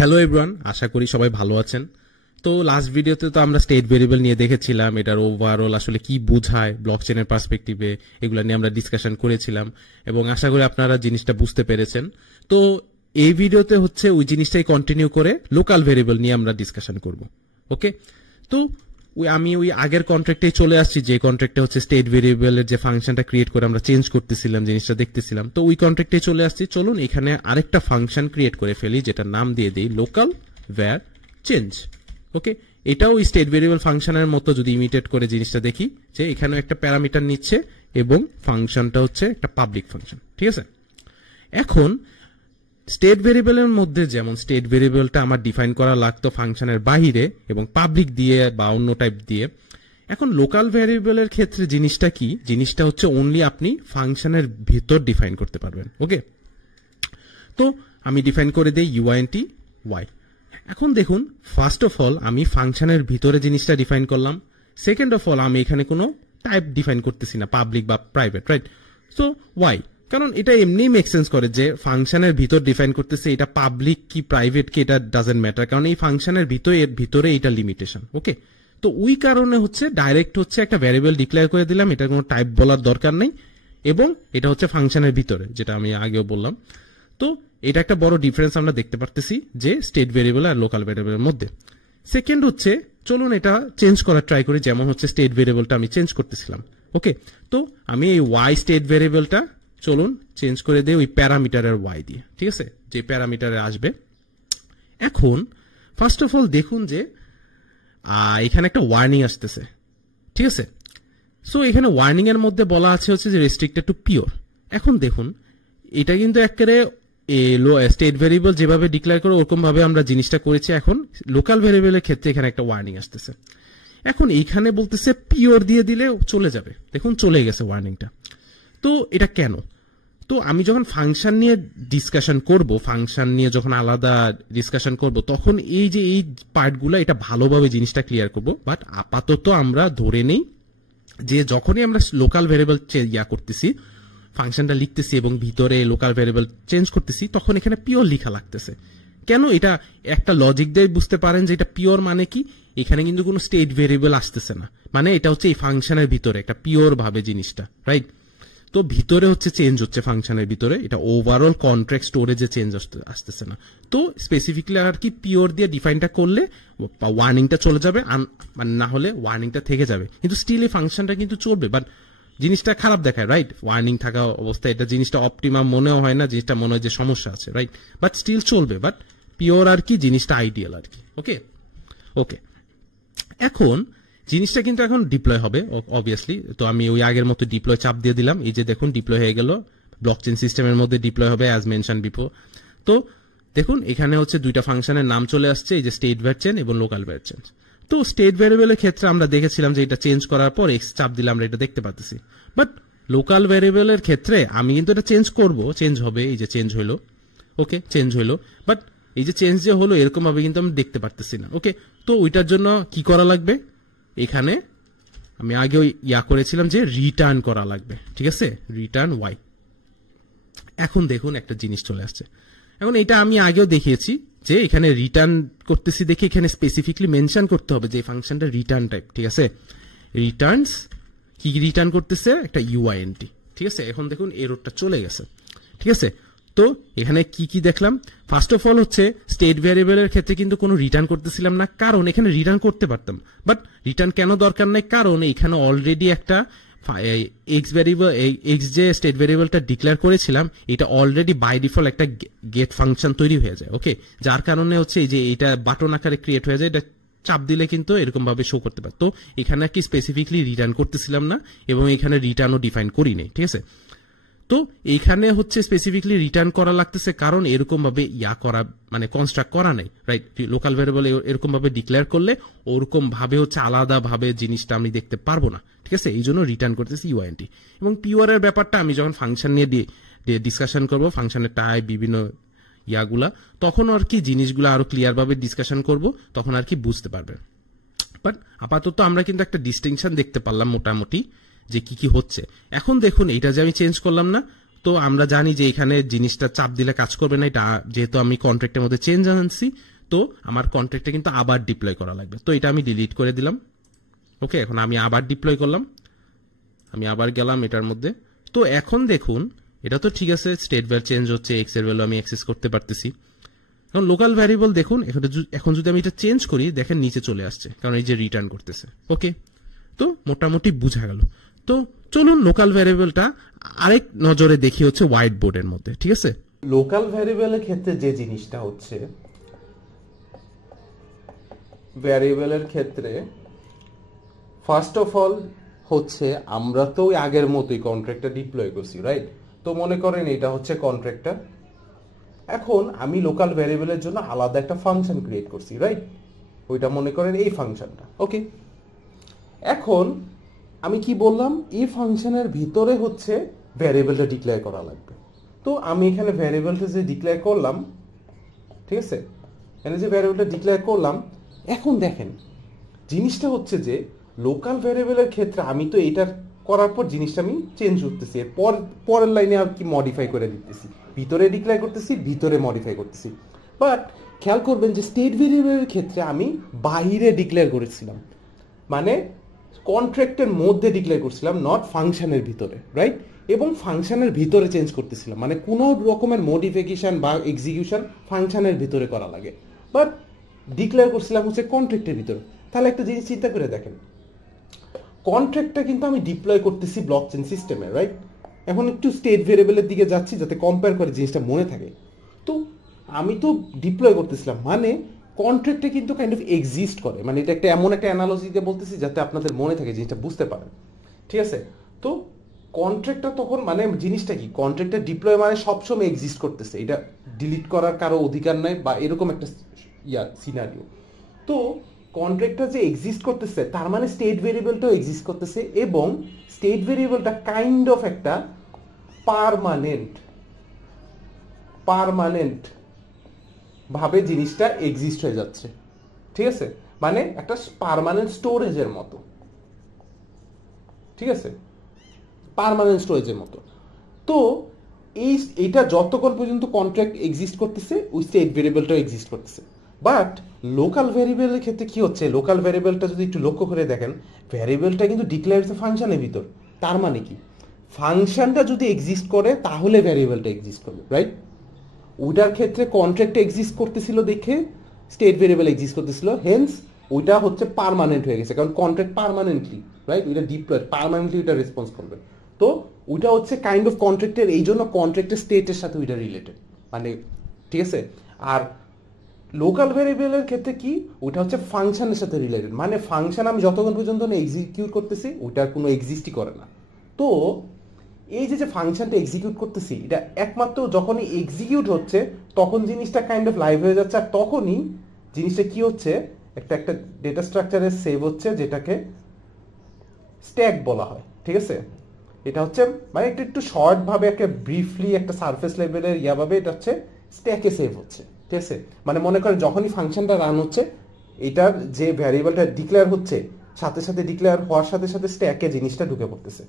Hello everyone, আশা করি সবাই ভালো আছেন। তো লাস্ট ভিডিওতে তো আমরা স্টেট ভেরিয়েবল নিয়ে দেখেছিলাম, এটার ওভারঅল আসলে কি বোঝায় ব্লকচেনের পার্সপেক্টিভে, এগুলো নিয়ে আমরা ডিসকাশন করেছিলাম এবং আশা করি আপনারা জিনিসটা বুঝতে পেরেছেন। তো এই ভিডিওতে হচ্ছে ওই জিনিসটাই কন্টিনিউ করে লোকাল ভেরিয়েবল নিয়ে আমরা ডিসকাশন করব। ওকে, তো আমি ওই আগের কন্ট্রাক্টে চলে আসছি, যে কন্ট্রাক্টে হচ্ছে স্টেট ভেরিয়েবলের যে ফাংশনটা ক্রিয়েট করে আমরা চেঞ্জ করতেছিলাম, জিনিসটা দেখতেছিলাম। তো ওই কন্ট্রাক্টে চলে আসছি, চলুন এখানে আরেকটা ফাংশন ক্রিয়েট করে ফেলি, যেটার নাম দিয়ে দিই লোকাল ভ্যার চেঞ্জ। ওকে, এটাও ওই স্টেট ভেরিয়েবল ফাংশনের মতো যদি ইমিটেট করে জিনিসটা দেখি, যে এখানেও একটা প্যারামিটার নিচ্ছে এবং ফাংশনটা হচ্ছে একটা পাবলিক ফাংশন। ঠিক আছে, এখন স্টেট ভেরিয়েবলের মধ্যে যেমন স্টেট ভেরিয়েবলটা আমার ডিফাইন করা লাগতো ফাংশনের বাহিরে এবং পাবলিক দিয়ে বা অন্য টাইপ দিয়ে, এখন লোকাল ভেরিয়েবলের ক্ষেত্রে জিনিসটা কি, জিনিসটা হচ্ছে অনলি আপনি ফাংশনের ভিতর ডিফাইন করতে পারবেন। ওকে, তো আমি ডিফাইন করে দেই ইউআইএনটি ওয়াই। এখন দেখুন, ফার্স্ট অফ অল আমি ফাংশনের ভিতরে জিনিসটা ডিফাইন করলাম, সেকেন্ড অফ অল আমি এখানে কোনো টাইপ ডিফাইন করতেছি না, পাবলিক বা প্রাইভেট, রাইট? সো ওয়াই, কারণ এটা এমনি মেক সেন্স করে যে ফাংশনের ভিতর ডিফাইন করতেছে, এটা পাবলিক কি প্রাইভেট কি এটা ডাজেন্ট ম্যাটার, কারণ এই ফাংশনের ভিতরে এটা লিমিটেশন। ওকে, তো ওই কারণে হচ্ছে ডাইরেক্ট হচ্ছে একটা ভ্যারিয়েবল ডিক্লেয়ার করে দিলাম, এটা কোনো টাইপ বলার দরকার নেই এবং এটা হচ্ছে ফাংশনের ভিতরে, যেটা আমি আগেও বললাম। তো এটা একটা বড় ডিফারেন্স আমরা দেখতে পারতেছি যে স্টেট ভেরিয়েবল আর লোকাল ভেরিয়েবলের মধ্যে। সেকেন্ড হচ্ছে, চলুন এটা চেঞ্জ করার ট্রাই করি, যেমন হচ্ছে স্টেট ভেরিয়েবলটা আমি চেঞ্জ করতেছিলাম। ওকে, তো আমি এই ওয়াই স্টেট ভেরিয়েবলটা চলুন চেঞ্জ করে দেই ওই প্যারামিটারের ওয়াই দিয়ে। ঠিক আছে, যে প্যারামিটারে আসবে। এখন ফার্স্ট অফ অল দেখুন যে এখানে একটা ওয়ার্নিং আসতেছে। ঠিক আছে, সো এখানে ওয়ার্নিং এর মধ্যে বলা আছে হচ্ছে যে রেস্ট্রিক্টেড টু পিওর। এখন দেখুন, এটা কিন্তু একেবারে স্টেট ভেরিয়েবল যেভাবে ডিক্লেয়ার করে ওরকম ভাবে আমরা জিনিসটা করেছি। এখন লোকাল ভেরিয়েবলের ক্ষেত্রে এখানে একটা ওয়ার্নিং আসতেছে। এখন এইখানে বলতেছে পিওর দিয়ে দিলে চলে যাবে, দেখুন চলে গেছে ওয়ার্নিংটা। তো এটা কেন? তো আমি যখন ফাংশন নিয়ে ডিসকাশন করব, ফাংশন নিয়ে যখন আলাদা ডিসকাশন করব, তখন এই যে এই পার্টগুলো এটা ভালোভাবে জিনিসটা ক্লিয়ার করব। বাট আপাতত আমরা ধরে নেই যে যখনই আমরা লোকাল ভেরিয়েবল করতেছি, ফাংশনটা লিখতেছি এবং ভিতরে লোকাল ভেরিয়েবল চেঞ্জ করতেছি, তখন এখানে পিওর লিখা লাগতেছে। কেন? এটা একটা লজিক দিয়ে বুঝতে পারেন যে এটা পিওর মানে কি, এখানে কিন্তু কোনো স্টেট ভেরিয়েবল আসতেছে না, মানে এটা হচ্ছে এই ফাংশনের ভিতরে একটা পিওর ভাবে জিনিসটা, রাইট? তো ভিতরে হচ্ছে চেঞ্জ হচ্ছে ফাংশনের ভিতরে, এটা ওভারঅল কন্ট্রাক্ট স্টোরেজে চেঞ্জ আসতেছে না। তো স্পেসিফিকলি আর কি পিওর দিয়ে ডিফাইনটা করলে ওয়ার্নিংটা চলে যাবে, মানে না হলে ওয়ার্নিংটা থেকে যাবে, কিন্তু স্টিল এই ফাংশনটা কিন্তু চলবে। বাট জিনিসটা খারাপ দেখায়, রাইট? ওয়ার্নিং থাকা অবস্থায় এটা জিনিসটা অপটিমাম মনেও হয় না, জিনিসটা মনে হয় যে সমস্যা আছে, রাইট? বাট স্টিল চলবে, বাট পিওর আর কি জিনিসটা আইডিয়াল আর কি। ওকে ওকে, এখন জিনিসটা কিন্তু এখন ডিপ্লয় হবে অবভিয়াসলি। তো আমি ওই আগের মতো ডিপ্লয় চাপ দিয়ে দিলাম, এই যে দেখুন ডিপ্লয় হয়ে গেল, ব্লকচেন সিস্টেমের মধ্যে ডিপ্লয় হবে অ্যাজ মেনশন বিফোর। তো দেখুন এখানে হচ্ছে দুইটা ফাংশনের নাম চলে আসছে, এই যে স্টেট ভ্যার চেঞ্জ এবং লোকাল ভ্যার চেঞ্জ। তো স্টেট ভ্যারিয়েবলের ক্ষেত্রে আমরা দেখেছিলাম যে এটা চেঞ্জ করার পর এক্স চাপ দিলে আমরা এটা দেখতে পাচ্ছি। বাট লোকাল ভ্যারিয়েবলের ক্ষেত্রে আমি কিন্তু এটা চেঞ্জ করব, চেঞ্জ হবে, এই যে চেঞ্জ হইলো। ওকে, চেঞ্জ হইলো, বাট এই যে চেঞ্জ যে হলো এরকম ভাবে কিন্তু আমি দেখতে পারতেছি না। ওকে, তো ওইটার জন্য কি করা লাগবে, এখানে আমি আগে করেছিলাম যে রিটার্ন করা লাগবে। ঠিক আছে, রিটার্ন ওয়াই। এখন দেখুন একটা জিনিস চলে আসছে। এখন এটা আমি আগেও দেখিয়েছি যে এখানে রিটার্ন করতেছি দেখে এখানে স্পেসিফিকলি মেনশন করতে হবে যে ফাংশনটা রিটার্ন টাইপ। ঠিক আছে, রিটার্নস কি রিটার্ন করতেছে, একটা ইউআইএনটি। ঠিক আছে, এখন দেখুন এররটা চলে গেছে। ঠিক আছে, তো এখানে কি কি দেখলাম, ফার্স্ট অফ অল হচ্ছে স্টেট ভ্যারিয়েবলের ক্ষেত্রে কিন্তু কোনো রিটার্ন করতেছিলাম না, কারণ এখানে রিটার্ন করতে পারতাম, বাট রিটার্ন কেন দরকার নাই, কারণ এখানে অলরেডি একটা এক্স ভ্যারিয়েবল, এক্স যে স্টেট ভ্যারিয়েবলটা ডিক্লেয়ার করেছিলাম, এটা অলরেডি বাই ডিফল্ট একটা গেট ফাংশন তৈরি হয়ে যায়। ওকে, যার কারণে হচ্ছে এই যে এটা বাটন আকারে ক্রিয়েট হয়ে যায়, এটা চাপ দিলে কিন্তু এরকম ভাবে শো করতে পারত। তো এখানে কি স্পেসিফিকলি রিটার্ন করতেছিলাম না এবং এখানে রিটার্নও ডিফাইন করি নাই। ঠিক আছে, তো এইখানে হচ্ছে স্পেসিফিকলি রিটার্ন করা লাগতেছে, কারণ এরকম ভাবে করা মানে কনস্ট্রাক্ট করা নাই, রাইট? লোকাল ভ্যারিয়েবল এরকম ভাবে ডিক্লেয়ার করলে ওরকম ভাবে হচ্ছে আলাদা ভাবে জিনিসটা আমি দেখতে পারবো না। ঠিক আছে, এই জন্য রিটার্ন করতেছি ইউআইএনটি। এবং পিওর এর ব্যাপারটা আমি যখন ফাংশন নিয়ে ডিসকাশন করবো, ফাংশনের টাইপ বিভিন্ন তখন আর কি জিনিসগুলো আরো ক্লিয়ার ভাবে ডিসকাশন করব, তখন আর কি বুঝতে পারবে। বাট আপাতত আমরা কিন্তু একটা ডিস্টিংশন দেখতে পারলাম মোটামুটি যে কি কি হচ্ছে। এখন দেখুন এটা যে আমি চেঞ্জ করলাম না, তো আমরা জানি যে এখানে জিনিসটা চাপ দিলে কাজ করবে না, এটা যেহেতু আমি কন্ট্রাক্টের মধ্যে চেঞ্জ আনছি, তো আমার কন্ট্রাক্টটা কিন্তু আবার ডিপ্লয় করা লাগবে। তো এটা আমি ডিলিট করে দিলাম। ওকে, এখন আমি আবার ডিপ্লয় করলাম, আমি আবার গেলাম এটার মধ্যে। তো এখন দেখুন এটা তো ঠিক আছে, স্টেট ভ্যালু চেঞ্জ হচ্ছে, এক্স এর ভ্যালু আমি অ্যাক্সেস করতে পারতেছি। এখন লোকাল ভ্যারিয়েবল দেখুন, এখন যদি আমি এটা চেঞ্জ করি দেখেন নিচে চলে আসছে, কারণ এই যে রিটার্ন করতেছে। ওকে, তো মোটামুটি বোঝা গেল। তো চলুন লোকাল ভ্যারিয়েবলটা আরেক নজরে দেখি হচ্ছে হোয়াইট বোর্ডের মধ্যে। ঠিক আছে, লোকাল ভ্যারিয়েবলের ক্ষেত্রে যে জিনিসটা হচ্ছে, ভ্যারিয়েবলের ক্ষেত্রে ফার্স্ট অফ অল হচ্ছে আমরা তো আগের মতোই কন্ট্রাক্টটা ডিপ্লয় করছি, রাইট? তো মনে করেন এটা হচ্ছে কন্ট্রাক্টটা। এখন আমি লোকাল ভ্যারিয়েবলের জন্য আলাদা একটা ফাংশন ক্রিয়েট করছি, রাইট? ওইটা মনে করেন এই ফাংশনটা। ওকে, এখন আমি কি বললাম, এই ফাংশনের ভিতরে হচ্ছে ভ্যারিয়েবলটা ডিক্লেয়ার করা লাগবে। তো আমি এখানে ভ্যারিয়েবলটা যে ডিক্লেয়ার করলাম, ঠিক আছে, এখানে যে ভ্যারিয়েবলটা ডিক্লেয়ার করলাম, এখন দেখেন জিনিসটা হচ্ছে যে লোকাল ভ্যারিয়েবলের ক্ষেত্রে আমি তো এটার করার পর জিনিসটা আমি চেঞ্জ করতেছি, এর পরের লাইনে আর কি মডিফাই করে দিতেছি, ভিতরে ডিক্লেয়ার করতেছি, ভিতরে মডিফাই করতেছি। বাট খেয়াল করবেন যে স্টেট ভ্যারিয়েবলের ক্ষেত্রে আমি বাইরে ডিক্লেয়ার করেছিলাম, মানে কন্ট্রাক্টের মধ্যে ডিক্লেয়ার করছিলাম, নট ফাংশনের ভিতরে, রাইট? এবং ফাংশনের ভিতরে চেঞ্জ করতেছিলাম, মানে কোনো রকমের মডিফিকেশন বা এক্সিকিউশন ফাংশনের ভিতরে করা লাগে, বাট ডিক্লেয়ার করছিলাম হচ্ছে কন্ট্রাক্টের ভিতরে। তাহলে একটা জিনিস চিন্তা করে দেখেন, কন্ট্রাক্টটা কিন্তু আমি ডিপ্লয় করতেছি ব্লকচেন সিস্টেমে, রাইট? এখন একটু স্টেট ভেরিয়েবলের দিকে যাচ্ছি যাতে কম্পেয়ার করে জিনিসটা মনে থাকে। তো আমি তো ডিপ্লয় করতেছিলাম, মানে কন্ট্রাক্টটা কিন্তু কাইন্ড অফ এক্সিস্ট করে, মানে এটা একটা এমন একটা অ্যানালজিতে বলতেছি যাতে আপনাদের মনে থাকে, জিনিসটা বুঝতে পারেন, ঠিক আছে? তো কন্ট্রাক্টটা তখন মানে জিনিসটা কি, কন্ট্রাক্টটা ডিপ্লয় মানে সবসময় এক্সিস্ট করতেছে, এটা ডিলিট করার কারো অধিকার নাই বা এরকম একটা সিনারিও। তো কন্ট্রাক্টটা যে এক্সিস্ট করতেছে তার মানে স্টেট ভেরিয়েবলটাও এক্সিস্ট করতেছে, এবং স্টেট ভেরিয়েবলটা কাইন্ড অফ একটা পার্মানেন্ট ভাবে জিনিসটা এক্সিস্ট হয়ে যাচ্ছে, ঠিক আছে? মানে একটা পার্মানেন্ট স্টোরেজের মতো, ঠিক আছে, পার্মানেন্ট স্টোরেজের মতো। তো এইটা যতক্ষণ পর্যন্ত কন্ট্রাক্ট এক্সিস্ট করতেছে ওই স্টেট ভেরিয়েবলটাও এক্সিস্ট করতেছে। বাট লোকাল ভ্যারিয়েবলের ক্ষেত্রে কি হচ্ছে, লোকাল ভ্যারিয়েবলটা যদি একটু লক্ষ্য করে দেখেন, ভ্যারিয়েবলটা কিন্তু ডিক্লেয়ার হচ্ছে ফাংশনের ভিতর। তার মানে কি, ফাংশনটা যদি এক্সিস্ট করে তাহলে ভ্যারিয়েবলটা এক্সিস্ট করবে, রাইট? ওইটার ক্ষেত্রে কন্ট্রাক্ট এক্সিস্ট করতেছিল দেখে স্টেট ভেরিয়েবল এক্সিস্ট করতেছিল, হেন্স ওইটা হচ্ছে পার্মানেন্ট হয়ে গেছে, কারণ কন্ট্রাক্ট পার্মানেন্টলি, রাইট, ওইটা ডিপ্লয় পার্মানেন্টলি ওইটা রেসপন্স করবে। তো ওইটা হচ্ছে কাইন্ড অফ কন্ট্রাক্টের, এই জন্য কন্ট্রাক্টের স্টেটের সাথে ওইটা রিলেটেড, মানে ঠিক আছে। আর লোকাল ভ্যারিয়েবলের ক্ষেত্রে কি, ওইটা হচ্ছে ফাংশনের সাথে রিলেটেড, মানে ফাংশন আমি যতক্ষণ পর্যন্ত না এক্সিকিউট করতেছি ওইটার কোনো এক্সিস্টই করে না। তো এই যে ফাংশনটা এক্সিকিউট করতেছি, এটা একমাত্র যখনই এক্সিকিউট হচ্ছে তখন জিনিসটা কাইন্ড অফ লাইভ হয়ে যাচ্ছে, আর তখনই জিনিসটা কি হচ্ছে, একটা ডেটা স্ট্রাকচারে সেভ হচ্ছে, যেটাকে স্ট্যাক বলা হয়, ঠিক আছে? এটা হচ্ছে মানে একটু শর্ট ভাবে একটা ব্রিফলি একটা সারফেস লেভেলের ভাবে এটা হচ্ছে স্ট্যাকে সেভ হচ্ছে, ঠিক আছে? মানে মনে করেন যখনই ফাংশনটা রান হচ্ছে, এটার যে ভ্যারিয়েবলটা ডিক্লেয়ার হচ্ছে সাথে সাথে ডিক্লেয়ার হওয়ার সাথে সাথে স্ট্যাকে জিনিসটা ঢুকে পড়তেছে।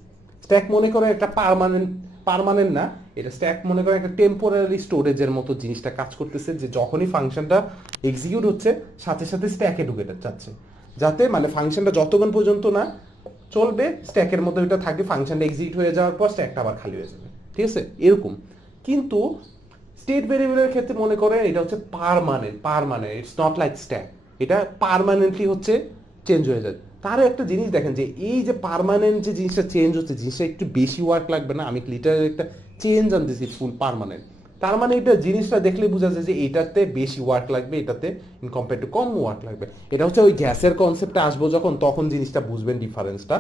স্ট্যাক মনে করে একটা পার্মানেন্ট না, এটা স্ট্যাক মনে করে একটা টেম্পোরারি স্টোরেজের মতো জিনিসটা কাজ করতেছে, যে যখনই ফাংশনটা এক্সিকিউট হচ্ছে সাথে সাথে স্ট্যাকে ঢুকে যাচ্ছে, যাতে মানে ফাংশনটা যতক্ষণ পর্যন্ত না চলবে স্ট্যাকের মধ্যে ওইটা থাকবে, ফাংশনটা এক্সিকিউট হয়ে যাওয়ার পর স্ট্যাকটা আবার খালি হয়ে যাবে, ঠিক আছে? এরকম। কিন্তু স্টেট ভেরিয়েবলের ক্ষেত্রে মনে করেন এটা হচ্ছে permanent, it's not like stack, এটা পার্মানেন্টলি হচ্ছে চেঞ্জ হয়ে যায়। তারও একটা জিনিস দেখেন যে এই যে পার্মানেন্ট যে জিনিসটা চেঞ্জ হচ্ছে, জিনিসটা একটু বেশি ওয়ার্ক লাগবে না, আমি লিটারালি একটা চেঞ্জ আনতেছি ফুল পার্মানেন্ট, তার মানে এটা জিনিসটা দেখলে বোঝা যায় যে এটাতে বেশি ওয়ার্ক লাগবে, এটাতে in compare to com work লাগবে। এটা হচ্ছে ওই গ্যাসের কনসেপ্টে আসবো যখন, তখন জিনিসটা বুঝবেন ডিফারেন্সটা।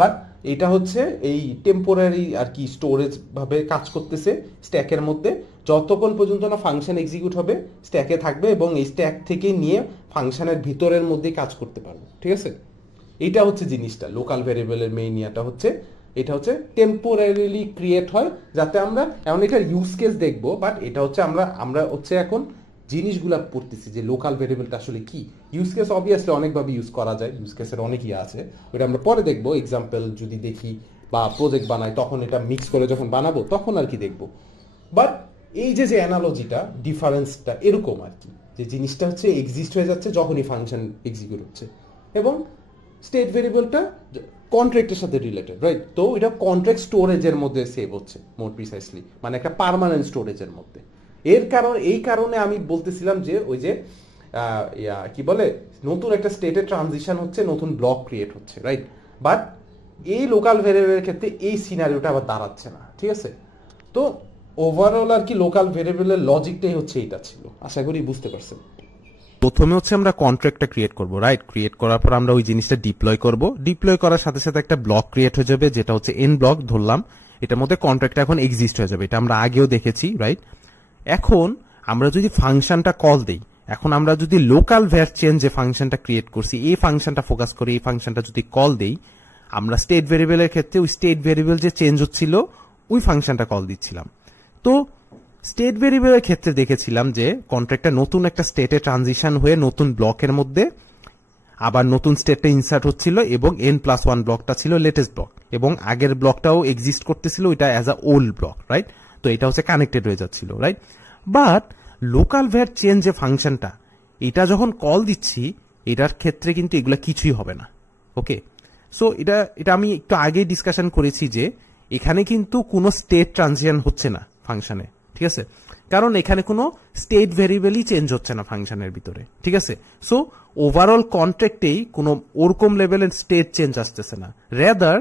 বাট এটা হচ্ছে এই টেম্পোরারি আর কি স্টোরেজ ভাবে কাজ করতেছে স্ট্যাকের মধ্যে, যতক্ষণ পর্যন্ত না ফাংশন এক্সিকিউট হবে স্ট্যাকে থাকবে, এবং এই স্ট্যাক থেকে নিয়ে ফাংশনের ভিতরের মধ্যে কাজ করতে পারবে, ঠিক আছে? এটা হচ্ছে জিনিসটা লোকাল ভ্যারিয়েবলের মেইন ইয়াটা হচ্ছে, এটা হচ্ছে টেম্পোরারিলি ক্রিয়েট হয়, যাতে আমরা এমন এটার ইউজ কেস দেখবো। বাট এটা হচ্ছে আমরা হচ্ছে এখন জিনিসগুলা পড়তেছি যে লোকাল ভেরিয়েবলটা আসলে কি। ইউজ কেস অবভিয়াসলি অনেকভাবে ইউজ করা যায়, ইউজ কেসের অনেক ইয়ে আছে, ওটা আমরা পরে দেখবো। এক্সাম্পল যদি দেখি বা প্রজেক্ট বানাই তখন এটা মিক্স করে যখন বানাবো তখন আর কি দেখবো। বাট এই যে অ্যানালজিটা ডিফারেন্সটা এরকম আর কি, যে জিনিসটা হচ্ছে এক্সিস্ট হয়ে যাচ্ছে যখনই ফাংশন এক্সিকিউট হচ্ছে, এবং স্টেট ভেরিয়েবলটা কন্ট্রাক্টের সাথে রিলেটেড, রাইট? তো এটা কন্ট্রাক্ট স্টোরেজের মধ্যে সেভ হচ্ছে মোর প্রিসাইসলি, মানে একটা পার্মানেন্ট স্টোরেজের মধ্যে। এই কারণে আমি বলতেছিলাম যে ওই যে কি বলে নতুন একটা স্টেটে ট্রানজিশন হচ্ছে, নতুন ব্লক ক্রিয়েট হচ্ছে, রাইট? বাট এই লোকাল ভেরিয়েবলের ক্ষেত্রে এই সিনারিওটা আবার দাঁড়াচ্ছে না, ঠিক আছে? তো ওভারঅল আর কি লোকাল ভেরিয়েবলের লজিকটাই হচ্ছে এটা ছিল, আশা করি বুঝতে পারছেন। প্রথমে হচ্ছে আমরা কন্ট্রাক্টটা ক্রিয়েট করব, রাইট? ক্রিয়েট করার পর আমরা ওই জিনিসটা ডিপ্লয় করব। ডিপ্লয় করার সাথে সাথে একটা ব্লক ক্রিয়েট হয়ে যাবে, যেটা হচ্ছে এন ব্লক ধরলাম। এটার মধ্যে কন্ট্রাক্টটা এখন এক্সিস্ট হয়ে যাবে, এটা আমরা আগেও দেখেছি, রাইট? এখন আমরা যদি ফাংশনটা কল দেই, এখন আমরা যদি লোকাল ভ্যার চেঞ্জ যে ফাংশনটা ক্রিয়েট করছি এই ফাংশনটা ফোকাস করে এই ফাংশনটা যদি কল দেই, আমরা স্টেট ভেরিয়েবলের ক্ষেত্রে ওই স্টেট ভেরিয়েবল যে চেঞ্জ হচ্ছিল ওই ফাংশনটা কল দিচ্ছিলাম। তো স্টেট ভেরিয়েবলের ক্ষেত্রে দেখেছিলাম যে কন্ট্রাক্টটা নতুন একটা স্টেটে ট্রানজিশন হয়ে নতুন ব্লকের মধ্যে আবার নতুন স্টেটে ইনসার্ট হচ্ছিল, এবং n+1 ব্লকটা ছিল লেটেস্ট ব্লক, এবং আগের ব্লকটাও এক্সিস্ট করতেছিল ওইটা as a old block, right? তো এটা হচ্ছে কানেক্টেড হয়ে যাচ্ছিল, right? But local where change যে ফাংশনটা এটা যখন কল দিচ্ছি এটার ক্ষেত্রে কিন্তু এগুলা কিছুই হবে না, ওকে? সো এটা আমি একটু আগেই ডিসকাশন করেছি যে এখানে কিন্তু কোনো স্টেট ট্রানজিশন হচ্ছে না ফাংশনে, ঠিক আছে? কারণ এখানে কোনো স্টেট ভেরিয়েবলই চেঞ্জ হচ্ছে না ফাংশনের ভিতরে, ঠিক আছে? সো ওভারঅল কন্ট্রাক্টেই কোনো ওরকম লেভেলের স্টেট চেঞ্জ আসতেছে না, রেদার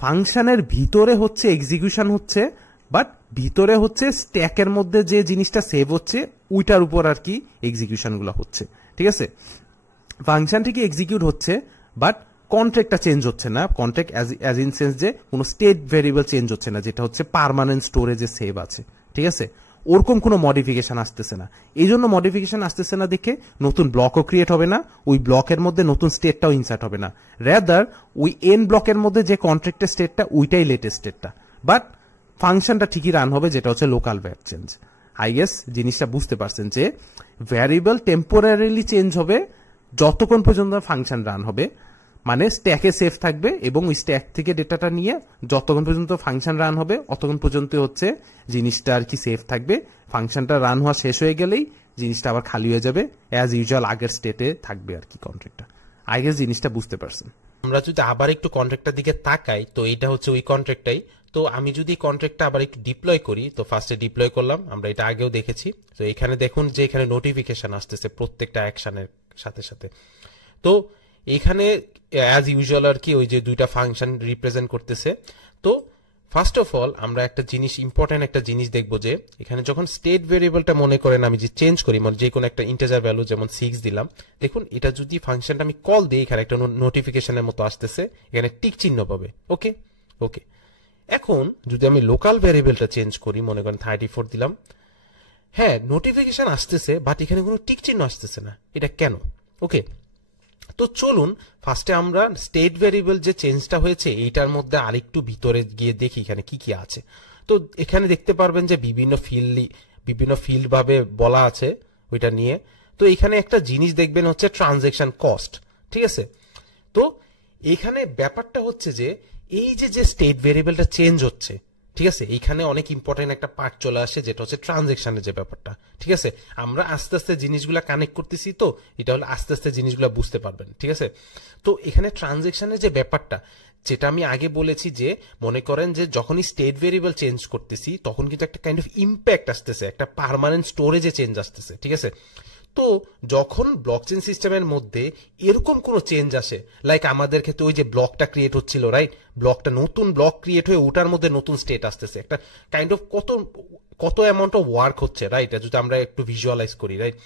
ফাংশনের ভিতরে হচ্ছে এক্সিকিউশন হচ্ছে, বাট ভিতরে হচ্ছে স্ট্যাকের মধ্যে যে জিনিসটা সেভ হচ্ছে ওইটার উপর আর কি এক্সিকিউশন গুলো হচ্ছে, ঠিক আছে? ফাংশন থেকে এক্সিকিউট হচ্ছে, বাট কন্ট্রাক্টটা চেঞ্জ হচ্ছে না। কন্ট্রাক্ট অ্যাজ ইন সেন্স যে কোনো স্টেট ভেরিয়েবল চেঞ্জ হচ্ছে না, যেটা হচ্ছে পার্মানেন্ট স্টোরেজে সেভ আছে, ঠিক আছে? ওরকম কোনো মডিফিকেশন আসতেছে না। এই জন্য মডিফিকেশন আসতেছে না দেখে নতুন ব্লকও ক্রিয়েট হবে না, ওই ব্লকের মধ্যে নতুন স্টেটটাও ইনসার্ট হবে না, রেদার ওই এন ব্লকের মধ্যে যে কন্ট্রাক্টের স্টেটটা ওইটাই লেটেস্ট স্টেটটা, বাট ফাংশনটা ঠিকই রান হবে, যেটা হচ্ছে local where change. I guess জিনিসটা বুঝতে পারছেন যে ভ্যারিয়েবল টেম্পোরারিলি চেঞ্জ হবে যতক্ষণ পর্যন্ত ফাংশন রান হবে, মানে স্ট্যাকে সেভ থাকবে, এবং ওই স্ট্যাক থেকে ডেটাটা নিয়ে যতক্ষণ পর্যন্ত ফাংশন রান হবে অতক্ষণ পর্যন্ত হচ্ছে জিনিসটা আর কি সেভ থাকবে। ফাংশনটা রান হওয়া শেষ হয়ে গেলেই জিনিসটা আবার খালি হয়ে যাবে, অ্যাজ ইউজুয়াল আগের স্টেটে থাকবে আর কি কন্ট্রাক্টটা। আই গেস জিনিসটা বুঝতে পারছেন। আমরা যদি আবার একটু কন্ট্রাক্টটার দিকে তাকাই, তো এটা হচ্ছে ওই কন্ট্রাক্টটাই। তো আমি যদি কন্ট্রাক্টটা আবার একটু ডিপ্লয় করি, তো ফার্স্টে ডিপ্লয় করলাম, আমরা এটা আগেও দেখেছি। তো এখানে দেখুন যে এখানে নোটিফিকেশন আসতেছে প্রত্যেকটা অ্যাকশনের সাথে সাথে। তো এখানে অ্যাজ ইউজুয়াল আর কি ওই যে দুইটা ফাংশন রিপ্রেজেন্ট করতেছে। তো ফার্স্ট অফ অল আমরা একটা জিনিস, ইম্পর্টেন্ট একটা জিনিস দেখবো যে এখানে যখন স্টেট ভেরিয়েবলটা মনে করেন আমি যে চেঞ্জ করি, মানে যে কোনো একটা ইন্টিজার ভ্যালু যেমন 6 দিলাম, দেখুন এটা যদি ফাংশনটা আমি কল দিই এখানে একটা নোটিফিকেশনের মতো আসতেছে, এখানে টিক চিহ্ন পাবে, ওকে ওকে। এখন যদি আমি লোকাল ভ্যারিয়েবলটা চেঞ্জ করি, মনে করেন 34 দিলাম, হ্যাঁ নোটিফিকেশন আসতেছে, বাট এখানে কোনো টিক চিহ্ন আসতেছে না, এটা কেন? ওকে, তো চলুন ফার্স্টে আমরা স্টেট ভেরিয়েবল যে চেঞ্জটা হয়েছে এইটার মধ্যে আরেকটু ভিতরে গিয়ে দেখি এখানে কি কি আছে। তো এখানে দেখতে পারবেন যে বিভিন্ন ফিল্ড ভাবে বলা আছে ওইটা নিয়ে। তো এখানে একটা জিনিস দেখবেন হচ্ছে ট্রানজ্যাকশন কস্ট, ঠিক আছে? তো এখানে ব্যাপারটা হচ্ছে যে এই যে স্টেট ভেরিয়েবলটা চেঞ্জ হচ্ছে, ঠিক আছে, এইখানে অনেক ইম্পর্টেন্ট একটা পার্ট চলে আসে, যেটা হচ্ছে ট্রানজ্যাকশনের যে ব্যাপারটা, ঠিক আছে? আমরা আস্তে আস্তে জিনিসগুলা কানেক্ট করতেছি, তো এটা হলে আস্তে আস্তে জিনিসগুলা বুঝতে পারবেন, ঠিক আছে? তো এখানে ট্রানজ্যাকশনের যে ব্যাপারটা, যেটা আমি আগে বলেছি যে মনে করেন যে যখনই স্টেট ভেরিয়েবল চেঞ্জ করতেছি তখন কিন্তু একটা কাইন্ড অফ ইম্প্যাক্ট আসতেছে, একটা পার্মানেন্ট স্টোরেজে চেঞ্জ আসতেছে, ঠিক আছে? তো যখন ব্লকচেন সিস্টেমের মধ্যে এরকম কোনো চেঞ্জ আসে, লাইক আমাদের ক্ষেত্রে ওই যে ব্লকটা ক্রিয়েট হচ্ছিল, রাইট? ব্লকটা নতুন ব্লক ক্রিয়েট হয়ে ওটার মধ্যে নতুন স্টেট আসতেছে, একটা কাইন্ড অফ কত অ্যামাউন্ট অফ ওয়ার্ক হচ্ছে, রাইট? যদি আমরা একটু ভিজুয়ালাইজ করি, রাইট?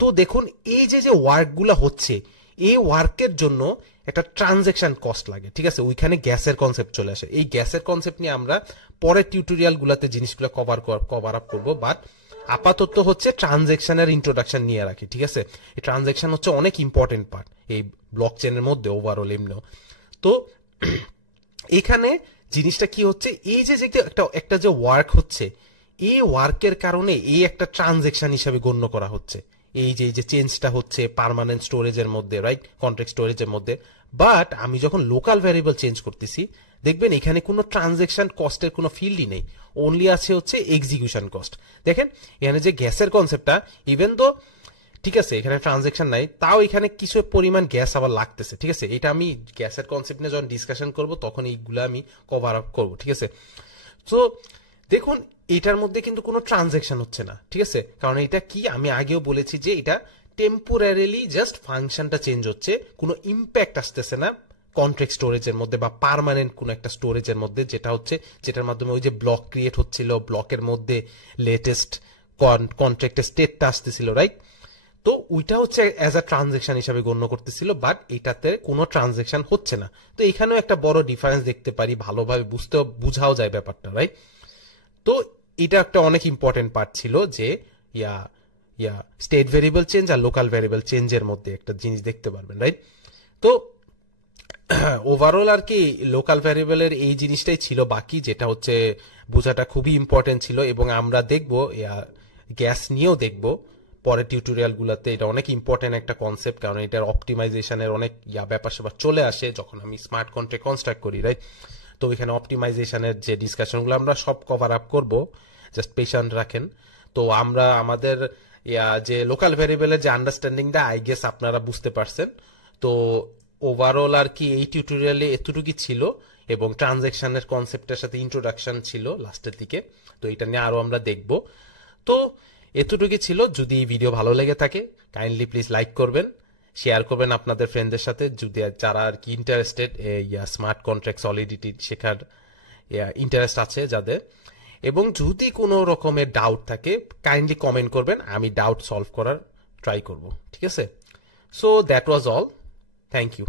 তো দেখুন এই যে ওয়ার্কগুলো হচ্ছে, এই ওয়ার্কের জন্য একটা ট্রানজ্যাকশন কস্ট লাগে, ঠিক আছে? ওইখানে গ্যাসের কনসেপ্ট চলে আসে। এই গ্যাসের কনসেপ্ট নিয়ে আমরা পরের টিউটোরিয়াল গুলাতে জিনিসগুলো কভার আপ করবো, বাট আপাতত হচ্ছে ট্রানজ্যাকশনের ইন্ট্রোডাকশন নিয়ে রাখি, ঠিক আছে? এই ট্রানজ্যাকশন হচ্ছে অনেক ইম্পর্টেন্ট পার্ট এই ব্লকচেনের মধ্যে ওভারঅল এমনিও। তো এখানে জিনিসটা কি হচ্ছে, এই যে একটা যে ওয়ার্ক হচ্ছে, এই ওয়ার্কের কারণে এই একটা ট্রানজ্যাকশন হিসাবে গণ্য করা হচ্ছে। এই যে চেঞ্জটা হচ্ছে পার্মানেন্ট স্টোরেজের মধ্যে, রাইট, কন্ট্রাক্ট স্টোরেজের মধ্যে। বাট আমি যখন লোকাল ভ্যারিয়েবল চেঞ্জ করতেছি, দেখবেন এখানে কোনো ট্রানজেকশন কস্টের কোনো ফিল্ডই নেই, অনলি আছে হচ্ছে এক্সিকিউশন কস্ট। দেখেন এখানে যে গ্যাসের কনসেপ্টটা, ইভেন তো ঠিক আছে এখানে ট্রানজেকশন নাই, তাও এখানে কিছু পরিমাণ গ্যাস আবার লাগতেছে, ঠিক আছে। এটা আমি গ্যাসের কনসেপ্ট নিয়ে যখন ডিসকাশন করব তখন এইগুলো আমি কভার আপ করবো, ঠিক আছে। তো দেখুন এটার মধ্যে কিন্তু কোনো ট্রানজেকশন হচ্ছে না, ঠিক আছে, কারণ এটা কি আমি আগেও বলেছি যে এটা টেম্পোরারিলি জাস্ট ফাংশনটা চেঞ্জ হচ্ছে, কোনো ইম্প্যাক্ট আসতেছে না কন্ট্রাক্ট স্টোরেজের মধ্যে বা পার্মানেন্ট কোনো একটা স্টোরেজের মধ্যে, যেটা হচ্ছে যেটার মাধ্যমে ওই যে ব্লক ক্রিয়েট হচ্ছিল, ব্লকের মধ্যে লেটেস্ট কন্ট্রাক্টের স্টেটটা আসতেছিল, রাইট। তো ওইটা হচ্ছে অ্যাজ আ ট্রানজেকশন হিসাবে গণ্য করতেছিল, বাট এটাতে কোনো ট্রানজেকশন হচ্ছে না। তো এখানেও একটা বড় ডিফারেন্স দেখতে পারি, ভালোভাবে বুঝাও যায় ব্যাপারটা, রাইট। তো এটা একটা অনেক ইম্পর্টেন্ট পার্ট ছিল যে স্টেট ভেরিয়েবল চেঞ্জ আর লোকাল ভেরিয়েবল চেঞ্জের মধ্যে একটা জিনিস দেখতে পারবেন, রাইট। তো ওভারঅল আর কি লোকাল ভ্যারিয়েবলের এই জিনিসটাই ছিল বাকি, যেটা হচ্ছে বোঝাটা খুবই ইম্পর্টেন্ট ছিল, এবং আমরা দেখবো গ্যাস নিয়েও দেখবো পরে টিউটোরিয়াল গুলাতে। এটা অনেক ইম্পর্টেন্ট একটা কনসেপ্ট, কারণ এটার অপটিমাইজেশনের অনেক ব্যাপার স্যাপার চলে আসে যখন আমি স্মার্ট কন্ট্রাক্ট কনস্ট্রাক্ট করি, রাইট। তো এখানে অপটিমাইজেশনের যে ডিসকাশনগুলো আমরা সব কভার আপ করবো, জাস্ট পেশেন্ট রাখেন। তো আমরা আমাদের যে লোকাল ভ্যারিয়েবলের যে আন্ডারস্ট্যান্ডিংটা আই গেস আপনারা বুঝতে পারছেন। তো ওভারঅল আর কি এই টিউটোরিয়ালে এতটুকুই ছিল, এবং ট্রানজেকশনের কনসেপ্টের সাথে ইন্ট্রোডাকশন ছিল লাস্টের দিকে। তো এটা নিয়ে আরো আমরা দেখব। তো এতটুকুই ছিল। যদি এই ভিডিও ভালো লেগে থাকে কাইন্ডলি প্লিজ লাইক করবেন, শেয়ার করবেন আপনাদের ফ্রেন্ডদের সাথে, যদি যারা আর কি ইন্টারেস্টেড স্মার্ট কন্ট্রাক্ট সলিডিটি শেখার ইন্টারেস্ট আছে যাদের। এবং যদি কোনো রকমের ডাউট থাকে কাইন্ডলি কমেন্ট করবেন, আমি ডাউট সলভ করার ট্রাই করব, ঠিক আছে। So that was all, thank you.